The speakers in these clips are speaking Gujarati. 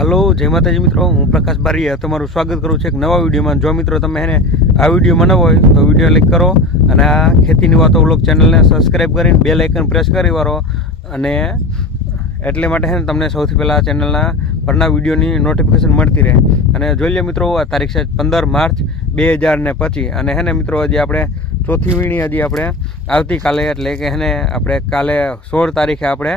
હલો, જય માતાજી મિત્રો, હું પ્રકાશ બારીયા તમારું સ્વાગત કરું છું એક નવા વિડીયોમાં. જો મિત્રો તમે એને આ વીડિયો બનાવો હોય, તો વીડિયો લાઈક કરો અને આ ખેતીની વાતો બ્લોગ ચેનલને સબસ્ક્રાઈબ કરીને બે લાઇકન પ્રેસ કરી વાળો. અને એટલે માટે છે ને તમને સૌથી પહેલાં ચેનલના પરના વિડીયોની નોટિફિકેશન મળતી રહે. અને જોઈ લે મિત્રો, આ તારીખ છે પંદર માર્ચ બે હજાર ને અને હે ને મિત્રો હજી આપણે ચોથી વીણી હજી આપણે આવતીકાલે, એટલે કે હેને આપણે કાલે સોળ તારીખે આપણે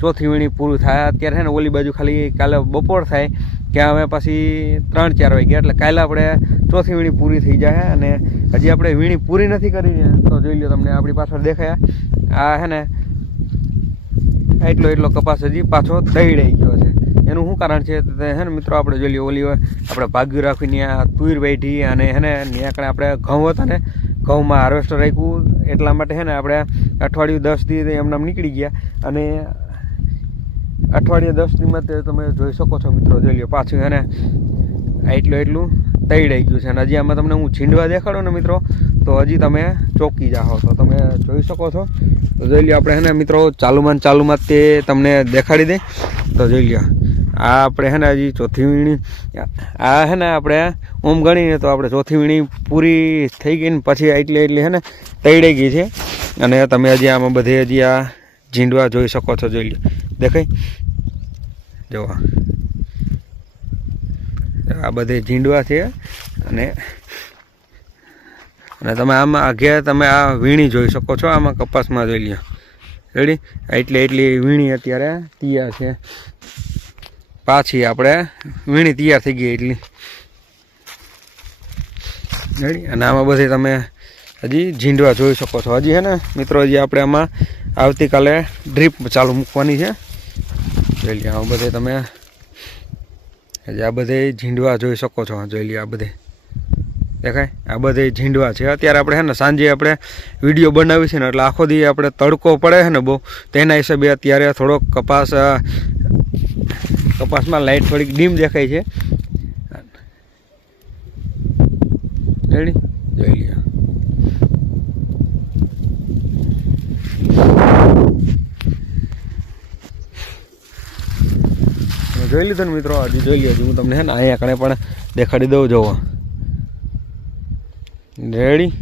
ચોથી વીણી પૂરું થાય. અત્યારે છે ને ઓલી બાજુ ખાલી કાલે બપોર થાય, કે હવે પછી ત્રણ ચાર વાગ્યા. એટલે કાલે આપણે ચોથી વીણી પૂરી થઈ જાય અને હજી આપણે વીણી પૂરી નથી કરી તો જોઈ લો તમને આપણી પાછળ દેખાયા. આ હે ને એટલો એટલો કપાસ હજી પાછો દઈડાઈ ગયો છે. એનું શું કારણ છે? હે ને મિત્રો, આપણે જોઈ લઈએ. ઓલી આપણે ભાગ્યું રાખીને આ તુર બેઠી અને હેને ત્યાં આપણે ઘઉં હતા ને, ઘઉંમાં હાર્વેસ્ટર રાખ્યું. એટલા માટે હે ને, આપણે અઠવાડિયું દસ દી એમને નીકળી ગયા. અને અઠવાડિયે દસ દીમાં તે તમે જોઈ શકો છો મિત્રો, જોઈ લો પાછું એને એટલું એટલું તૈડાઈ ગયું છે. અને હજી આમાં તમને હું છીંડવા દેખાડું ને મિત્રો, તો હજી તમે ચોકી જાઓ તો તમે જોઈ શકો છો. તો જોઈ લ્યો, આપણે હે ને મિત્રો, ચાલુમાં ચાલુમાં તે તમને દેખાડી દે. તો જોઈ લ્યો. આ આપણે હે ને હજી ચોથી વીણી. આ હે ને આપણે ઓમ ગણીને તો આપણે ચોથી વીણી પૂરી થઈ ગઈ ને પછી એટલી એટલી હે ને તૈડાઈ ગઈ છે. અને તમે હજી આમાં બધે હજી આ ઝીંડવા જોઈ શકો છો, જોઈ લો. દેખાય? જોવા આ. બધે ઝીંડવા છે. અને અને તમે આમાં અગિયાર તમે આ વીણી જોઈ શકો છો, આમાં કપાસમાં જોઈ લ્યો. રેડી એટલે એટલી વીણી અત્યારે તૈયાર છે. પાછી આપણે વીણી તૈયાર થઈ ગઈ એટલી. અને આમાં બધી તમે હજી ઝીંડવા જોઈ શકો છો. હજી હે ને, મિત્રો, હજી આપણે આમાં આવતીકાલે ડ્રીપ ચાલુ મૂકવાની છે. જોઈ લઈએ આમાં બધે તમે હજી આ બધે ઝીંડવા જોઈ શકો છો. જોઈ લઈએ આ બધે દેખાય? આ બધે ઝીંડવા છે. અત્યારે આપણે છે ને, સાંજે આપણે વીડિયો બનાવી છે ને, એટલે આખો દી આપણે તડકો પડે છે ને બહુ, તેના હિસાબે અત્યારે થોડોક કપાસ કપાસમાં લાઇટ થોડીક ડીમ દેખાય છે. રેડી જોઈ લ્યો જોઈ લીધો ને મિત્રો? હજી જોઈ હજી હું તમને હે ને અહીંયા કણે પણ દેખાડી દઉં જોવો. રેડી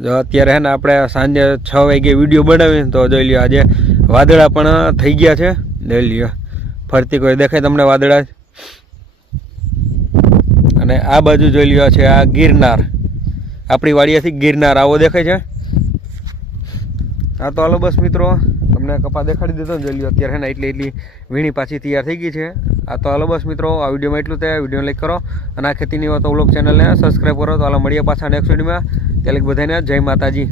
જો અત્યારે હે ને આપણે સાંજે છ વાગે વીડિયો બનાવીએ તો જોઈ લ્યો આજે વાદળા પણ થઈ ગયા છે. લઈ લ્યો. ફરતી કોઈ દેખાય તમને વાદળા? અને આ બાજુ જોઈ લ્યો છે આ ગિરનાર. આપણી વાડિયાથી ગિરનાર આવો દેખાય છે. આ તો હાલો બસ મિત્રો, તમને કપા દેખાડી દીધો ને જોઈ લ્યો, અત્યારે ને એટલી એટલી વીણી પાછી તૈયાર થઈ ગઈ છે. આ તો હાલો બસ મિત્રો, આ વિડીયોમાં એટલું થાય વીડિયો લાઈક કરો અને આ ખેતીની વાત વ્લોગ ચેનલને સબસ્ક્રાઈબ કરો. તો હાલો મળીએ પાછા નેક્સ્ટ વિડીયોમાં. ત્યાં બધાને જય માતાજી.